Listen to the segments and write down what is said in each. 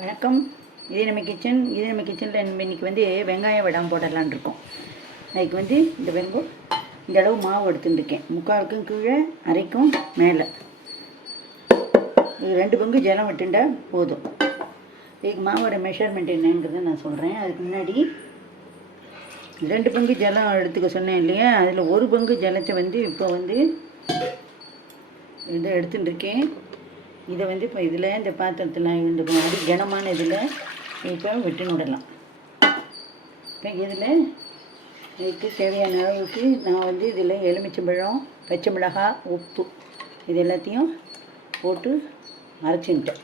வணக்கம். இது நம்ம கிச்சனில் நம்ம இன்றைக்கி வந்து வெங்காயம் வடாம் போடலான் இருக்கோம். அதுக்கு இந்த வெங்கம் இந்த அளவு மாவு எடுத்துட்டுருக்கேன். முக்காலுக்கும் கீழே அரைக்கும் மேலே இது 2 பங்கு ஜலம் விட்டுண்டா போதும். இதுக்கு மாவோட மெஷர்மெண்ட் என்னங்கிறத நான் சொல்கிறேன். அதுக்கு முன்னாடி 2 பங்கு ஜலம் எடுத்துக்க சொன்னேன் இல்லையா, அதில் 1 பங்கு ஜலத்தை இப்போ இதை எடுத்துட்டுருக்கேன். இதை இப்போ இதில் இந்த பாத்திரத்தில் இந்த அடி கனமான இதில் இப்போ விட்டுன்னு விடலாம். இப்போ இதில் இதுக்கு தேவையான அளவுக்கு நான் இதில் எலுமிச்சம்பழம், பச்சை மிளகாய், உப்பு இது எல்லாத்தையும் போட்டு அரைச்சின்ட்டேன்.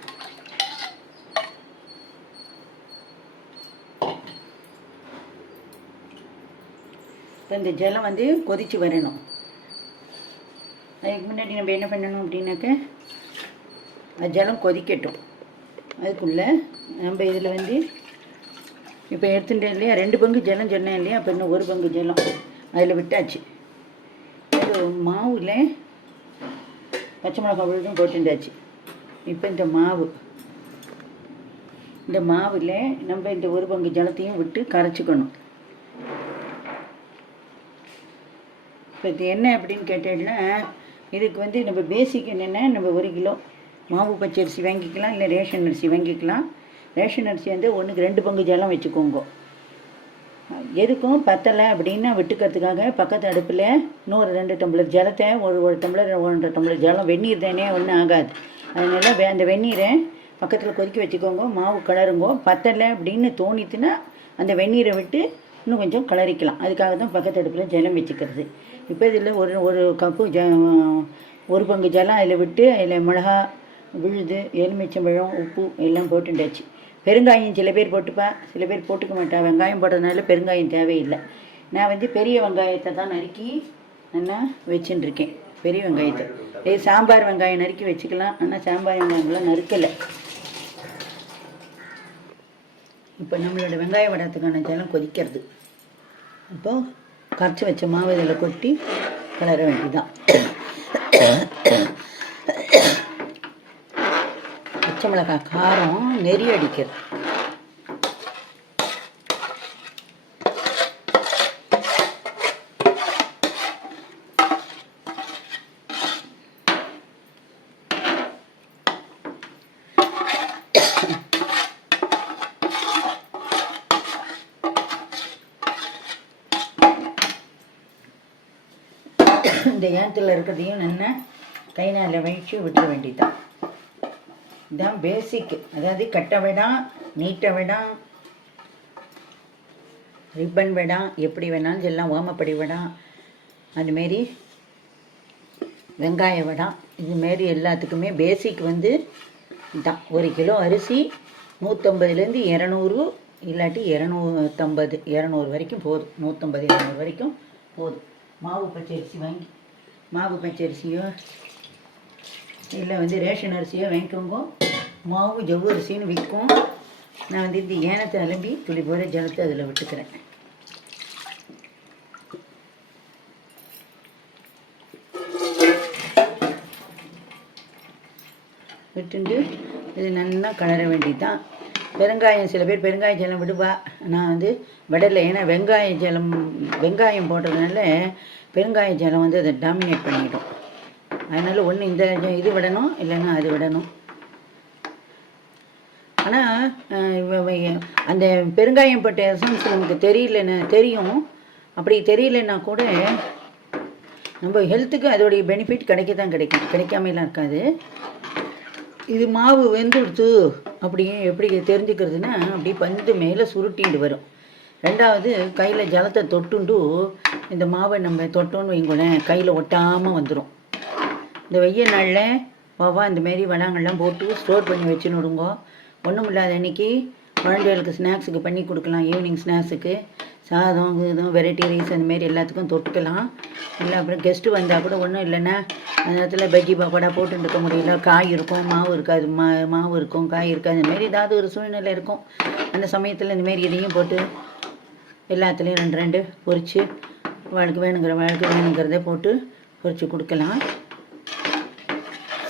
இப்போ இந்த ஜலம் கொதித்து வரணும். அதுக்கு முன்னாடி நம்ம என்ன பண்ணணும் அப்படின்னாக்க, ஜலம் கொதிக்கட்டும். அதுக்குள்ளே நம்ம இதில் இப்போ எடுத்துட்டேன் இல்லையா, 2 பங்கு ஜலம் சொன்னேன் இல்லையா, அப்போ இன்னும் 1 பங்கு ஜலம் அதில் விட்டாச்சு. இது மாவில் பச்சை மிளகாய் விழுதும் போட்டுண்டாச்சு. இப்போ இந்த மாவில் நம்ம இந்த 1 பங்கு ஜலத்தையும் விட்டு கரைச்சிக்கணும். இப்போ இது என்ன அப்படின்னு கேட்டேன்னா, இதுக்கு நம்ம பேசிக் என்னென்னா, நம்ம 1 கிலோ மாவு பச்சரிசி வாங்கிக்கலாம், இல்லை ரேஷன் அரிசி வாங்கிக்கலாம். ரேஷன் அரிசி 1க்கு 2 பங்கு ஜலம் வச்சுக்கோங்க. எதுக்கும் பத்தலை அப்படின்னா விட்டுக்கிறதுக்காக பக்கத்து அடுப்பில் இன்னொரு 2 டம்ளர் ஜலத்தை, ஒரு டம்ளர் 1.5 டம்ளர் ஜலம், வெந்நீர் தானே, ஒன்றும் ஆகாது. அதனால் அந்த வெந்நீரை பக்கத்தில் கொதிக்க வச்சுக்கோங்க. மாவு கிளறுங்கோ. பத்தலை அப்படின்னு தோணித்துன்னா அந்த வெந்நீரை விட்டு இன்னும் கொஞ்சம் கிளறிக்கலாம். அதுக்காக தான் பக்கத்து அடுப்பில் ஜலம் வச்சுக்கிறது. இப்போ இதில் ஒரு கப்பு 1 பங்கு ஜலம் அதில் விட்டு, அதில் மிளகா விழுது, எலுமிச்சம்பழம், உப்பு எல்லாம் போட்டுண்டாச்சு. பெருங்காயம் சில பேர் போட்டுப்பா, சில பேர் போட்டுக்க மாட்டா. வெங்காயம் போடுறதுனால பெருங்காயம் தேவையில்லை. நான் பெரிய வெங்காயத்தை தான் நறுக்கி நல்லா வச்சுட்டுருக்கேன். பெரிய வெங்காயத்தை இது சாம்பார் வெங்காயம் நறுக்கி வச்சுக்கலாம். ஆனால் சாம்பார் வெங்காயம்லாம் நறுக்கலை. இப்போ நம்மளோட வெங்காய வடத்துக்கான ஜலம் கொதிக்கிறது. இப்போது கரைச்சி வச்ச மாவு இதில் கொட்டி கிளற வேண்டியதுதான். பச்சை மிளகாய் காரம் நெறி அடிக்கிறது. இந்த ஏனத்தில் இருக்கிறதையும் நல்லா கைனால் வச்சு விட்டுற வேண்டியதுதான். இதுதான் பேசிக். அதாவது கட்டை விடாம், நீட்டை விடாம், ரிப்பன் விடாம், எப்படி வேணாலும் எல்லாம் ஓமப்படி விடாம், அதுமாரி வெங்காய விடாம், இதுமாரி எல்லாத்துக்குமே பேசிக் இதுதான். 1 கிலோ அரிசி 150லேருந்து 200, இல்லாட்டி 250, 200 வரைக்கும் போதும். 150, 200 வரைக்கும் போதும். மாவு பச்சரிசி வாங்கி, மாவு பச்சரிசியோ இல்லை ரேஷன் அரிசியோ வாங்கிக்கோங்க. மாவு ஜவ்வு அரிசின்னு விற்கும். நான் இந்த ஏனத்தை அலம்பி துளி போகிற ஜலத்தை அதில் விட்டுக்கிறேன். விட்டுண்டு இது நல்லா கிளற வேண்டியதுதான். பெருங்காயம் சில பேர் பெருங்காய ஜலம் விடுவா. நான் விடலை. ஏன்னா வெங்காயம் போடுறதுனால பெருங்காய ஜலம் அதை டாமினேட் பண்ணிடும். அதனால் ஒன்று இந்த இது விடணும், இல்லைன்னா அது விடணும். ஆனால் அந்த பெருங்காயம் போட்ட எசன்ஸ் நமக்கு தெரியும். அப்படி தெரியலன்னா கூட நம்ம ஹெல்த்துக்கு அதோடைய பெனிஃபிட் கிடைக்காமலாம் இருக்காது. இது மாவு வெந்துடுத்து அப்படியே எப்படி தெரிஞ்சுக்கிறதுனா, அப்படி மேலே சுருட்டிட்டு வரும். 2வது கையில் ஜலத்தை தொட்டுண்டு இந்த மாவை நம்ம தொட்டோன்னு வைங்களேன், கையில் ஒட்டாமல் வந்துடும். இந்த வெய்ய நாளில் இந்தமாரி வடாங்கள்லாம் போட்டு ஸ்டோர் பண்ணி வச்சுன்னு விடுங்க. ஒன்றும் இல்லாத அன்றைக்கி குழந்தைகளுக்கு ஸ்நாக்ஸுக்கு பண்ணி கொடுக்கலாம். ஈவினிங் ஸ்நாக்ஸுக்கு சாதம் வெரைட்டி ரைஸ் அந்தமாரி எல்லாத்துக்கும் தொட்டுக்கலாம். இல்லை அப்புறம் கெஸ்ட்டு வந்தால் கூட ஒன்றும் இல்லைன்னா அந்த நேரத்தில் பஜ்ஜி பக்கோடா போட்டுட்டு இருக்க முடியல, காய் இருக்கும், மாவு இருக்காது, மாவு இருக்கும், காய் இருக்காது, அந்தமாரி ஏதாவது ஒரு சூழ்நிலை இருக்கும். அந்த சமயத்தில் இந்தமாரி இதையும் போட்டு எல்லாத்துலேயும் 2 பொரித்து வேணுங்கிறத போட்டு பொரித்து கொடுக்கலாம்.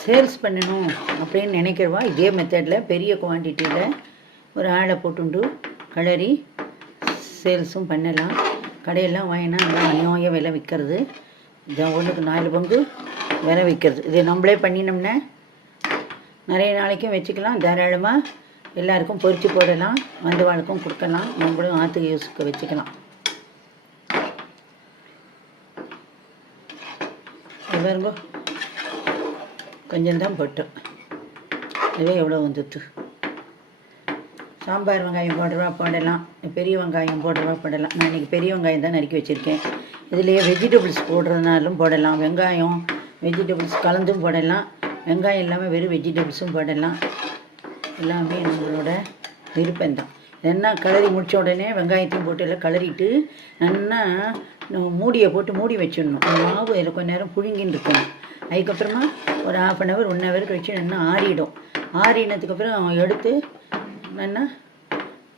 சேல்ஸ் பண்ணணும் அப்படின்னு நினைக்கிறவா இதே மெத்தடில் பெரிய குவான்டிட்டியில் ஒரு ஆளை போட்டுண்டு கலரி சேல்ஸும் பண்ணலாம். கடையெல்லாம் வாங்கினா நல்லா அநியாயம் விலை விற்கிறது. இது ஒன்றுக்கு 4 பங்கு விலை விற்கிறது. இது நம்மளே பண்ணினோம்னா நிறைய நாளைக்கும் வச்சுக்கலாம். தாராளமாக எல்லாருக்கும் பொரித்து போடலாம், வந்தவாளுக்கும் கொடுக்கலாம், நம்மளும் ஆற்றுக்கு யூஸுக்கு வச்சுக்கலாம். பாருங்க, கொஞ்சம் தான் போட்டோம். இதுவே எவ்வளோ வந்துட்டு. சாம்பார் வெங்காயம் போடுறவா போடலாம், பெரிய வெங்காயம் போடுறவா போடலாம். நான் இன்றைக்கி பெரிய வெங்காயம் தான் நறுக்கி வச்சுருக்கேன். இதுலேயே வெஜிடபிள்ஸ் போடுறதுனாலும் போடலாம். வெங்காயம் வெஜிடபிள்ஸ் கலந்தும் போடலாம், வெங்காயம் இல்லாமல் வெறும் வெஜிடபிள்ஸும் போடலாம். எல்லாமே நம்மளோட விருப்பம்தான். என்ன கலரி முடித்த உடனே வெங்காயத்தையும் போட்டு எல்லாம் கலரிட்டு நல்லா மூடியை போட்டு மூடி வச்சிடணும். மாவு அதில் கொஞ்ச நேரம் புழுங்கின்னு இருக்கணும். அதுக்கப்புறமா ஒரு 1/2 hour 1 hour கழிச்சு நல்லா ஆறிடும். ஆறினதுக்கப்புறம் எடுத்து நல்லா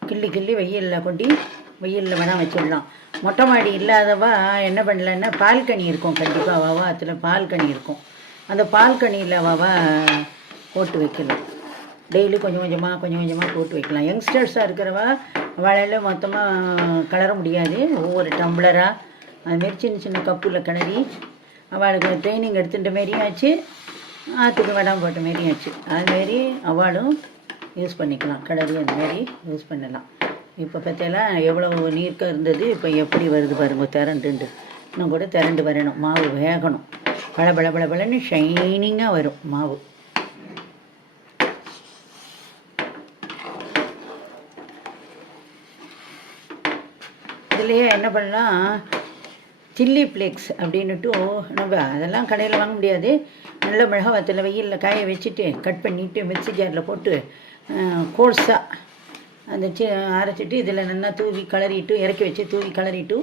கிள்ளி வெயிலில் கொண்டு வெயிலில் வேணால் வச்சிடலாம். மொட்டை மாடி இல்லாதவா என்ன பண்ணலான்னா பால்கனி இருக்கும். கண்டிப்பாக வாவா அதில் பால்கனி இருக்கும். அந்த பால்கனியில் வாவா போட்டு வைக்கலாம். டெய்லி கொஞ்சம் கொஞ்சமாக போட்டு வைக்கலாம். யங்ஸ்டர்ஸாக இருக்கிறவா அவளால் மொத்தமாக கலர முடியாது. ஒவ்வொரு டம்ளராக அதுமாரி சின்ன கப்பில் கிளறி அவளுக்கு ட்ரைனிங் எடுத்துட்ட மாரியும் ஆச்சு, ஆற்றுக்கு வடம் போட்ட மாரியும் ஆச்சு. அதுமாரி அவளும் யூஸ் பண்ணிக்கலாம். கிளறி அந்தமாரி யூஸ் பண்ணலாம். இப்போ பார்த்தெல்லாம் எவ்வளோ நீர்க்க இருந்தது, இப்போ எப்படி வருது பாருங்க, திரண்டுண்டு. இன்னும் கூட திரண்டு வரணும். மாவு வேகணும். பளபளன்னு ஷைனிங்காக வரும் மாவு. இதுலேயே என்ன பண்ணலாம், சில்லி ஃப்ளேக்ஸ் அப்படின்னுட்டு நம்ம அதெல்லாம் கடையில் வாங்க முடியாது. நல்ல மிளகா வத்தலை வெயிலில் காய வச்சுட்டு கட் பண்ணிவிட்டு மிக்ஸி ஜாரில் போட்டு கோர்ஸாக அந்த அரைச்சிட்டு இதில் நல்லா தூவி கலரிட்டு இறக்கி வச்சு தூவி கலரிட்டு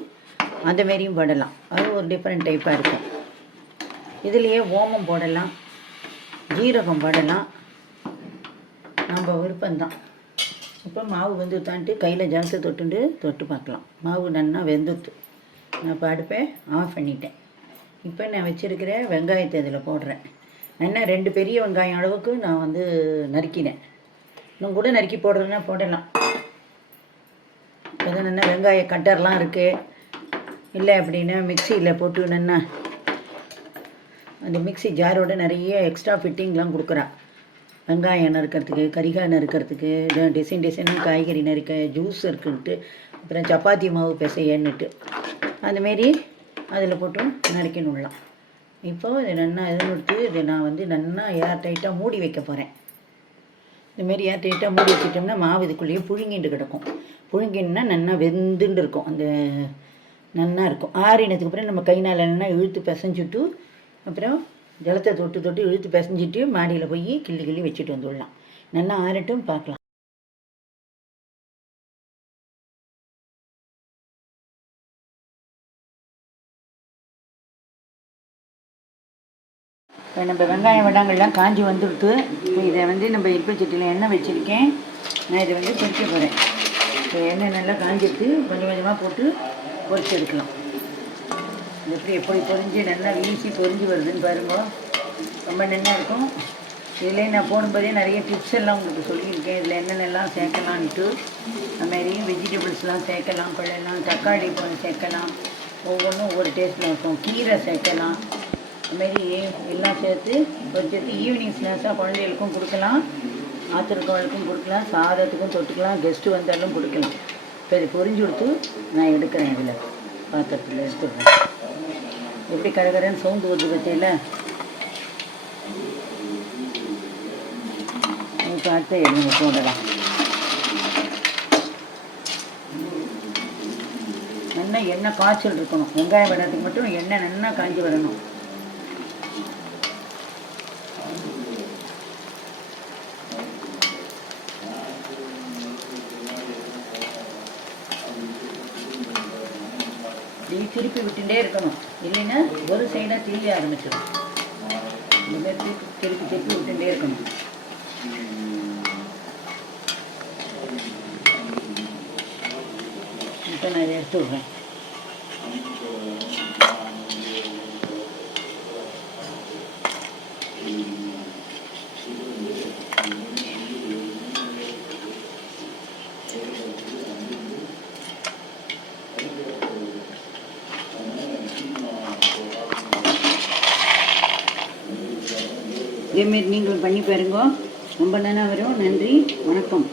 அந்தமாரியும் போடலாம். அது ஒரு டிஃப்ரெண்ட் டைப்பாக இருக்கும். இதுலேயே ஓமம் போடலாம், ஜீரகம் போடலாம், நம்ம விருப்பம்தான். இப்போ மாவு வெந்துத்தான்ட்டு கையில் ஜலத்தை தொட்டு பார்க்கலாம். மாவு நல்லா வெந்துத்து. நான் இப்போ அடுப்பை ஆஃப் பண்ணிட்டேன். இப்போ நான் வச்சுருக்கிற வெங்காயத்தை இதில் போடுறேன். நல்லா 2 பெரிய வெங்காயம் அளவுக்கு நான் நறுக்கினேன். இன்னும் கூட நறுக்கி போடுறதுன்னா போடலாம். இப்போ நல்லா வெங்காய கட்டர்லாம் இருக்குது. இல்லை அப்படின்னா மிக்சியில் போட்டு நல்லா அந்த மிக்சி ஜாரோட நிறைய எக்ஸ்ட்ரா ஃபிட்டிங்லாம் கொடுக்குறா. வெங்காயம் நறுக்கிறதுக்கு, கறிகாய் நறுக்கிறதுக்கு, டிசைனாக காய்கறி நறுக்க, ஜூஸ் இருக்குன்ட்டு, அப்புறம் சப்பாத்தி மாவு பிசையன்னுட்டு அந்தமாரி அதில் போட்டு நறுக்கினுடலாம். இப்போது இதை நல்லா எடுத்து இதை நான் நல்லா ஏர் டைட்டாக மூடி வைக்க போகிறேன். இதுமாரி ஏர் டைட்டாக மூடி வச்சிட்டோம்னா மாவு இதுக்குள்ளேயே புழுங்கிட்டு கிடக்கும். புழுங்கின்னா நல்லா வெந்துண்டு இருக்கும். அந்த நல்லா இருக்கும். ஆறினதுக்கு அப்புறம் நம்ம கைனால் நல்லா இழுத்து பிசைஞ்சிட்டு அப்புறம் ஜலத்தை தொட்டு இழுத்து பிசைஞ்சிட்டு மாடியில் போய் கிள்ளி வச்சுட்டு வந்துடலாம். நல்லா ஆறட்டும், பார்க்கலாம். இப்போ நம்ம வெங்காயம் வடங்கள்லாம் காஞ்சி வந்துடுத்து. இப்போ இதை நம்ம இட்லி சட்டியில் எண்ணெய் வச்சுருக்கேன். நான் இதை பொரிக்க போகிறேன். இப்போ எண்ணெய் நல்லா காஞ்சிட்டு கொஞ்சமாக போட்டு பொரிச்சு எடுக்கலாம். எப்படி பொரிஞ்சு நல்லா வீசி பொரிஞ்சு வருதுன்னு பாருங்க. ரொம்ப நல்லா இருக்கும். இதில் நான் போடும்போதே நிறைய டிப்ஸ் எல்லாம் உங்களுக்கு சொல்லியிருக்கேன். இதில் என்னென்னலாம் சேர்க்கலான்ட்டு. அதுமாரி வெஜிடபிள்ஸ்லாம் சேர்க்கலாம், கொள்ளலாம், தக்காளி சேர்க்கலாம். ஒவ்வொன்றும் ஒவ்வொரு டேஸ்ட்டில் இருக்கும். கீரை சேர்க்கலாம். அதுமாரி எல்லாம் சேர்த்து ஈவினிங் ஸ்நாக்ஸாக குழந்தைகளுக்கும் கொடுக்கலாம், ஆத்திருக்கவங்களுக்கும் கொடுக்கலாம், சாதத்துக்கும் தொட்டுக்கலாம், கெஸ்ட்டு வந்தாலும் கொடுக்கலாம். இப்போ இது பொரிஞ்சு கொடுத்து நான் எடுக்கிறேன். இதில் பாத்திரத்தில் எடுத்துடுறேன். எப்படி கரகரன்னு சவுண்டு வருது பற்றியில். இப்போ அடுத்த நம்ம போடலாம். நல்லா எண்ணெய் காய்ச்சல் இருக்கணும். வெங்காயம் வடத்துக்கு மட்டும் எண்ணெய் நல்லா காய்ஞ்சி வரணும். திருப்பி விட்டுட்டே இருக்கணும். இல்லைன்னா ஒரு சைடாக தீய ஆரம்பிச்சிடும். இதுமாதிரி திருப்பி விட்டுட்டே இருக்கணும். இப்போ நான் இதை எடுத்து விட்றேன். இதேமாரி நீங்களும் பண்ணி பாருங்க. ரொம்ப நல்லா வரும். நன்றி, வணக்கம்.